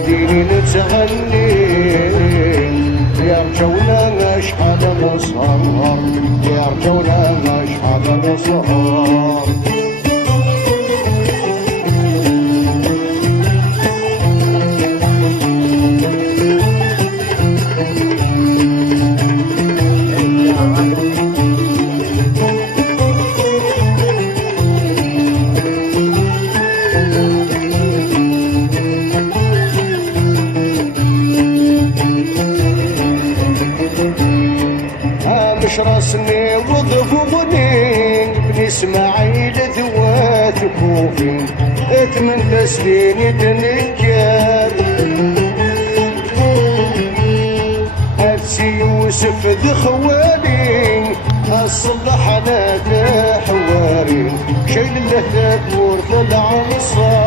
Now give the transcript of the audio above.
ديني نتغني يرجونا شحال نسهر يرجونا شحال نسهر مش راسني وضفوني بني اسماعيل ذوات كوفي 8 سنين يتنكر هاتسي يوسف ذخوالي الصلح انا حواري شايل له ورث العنصر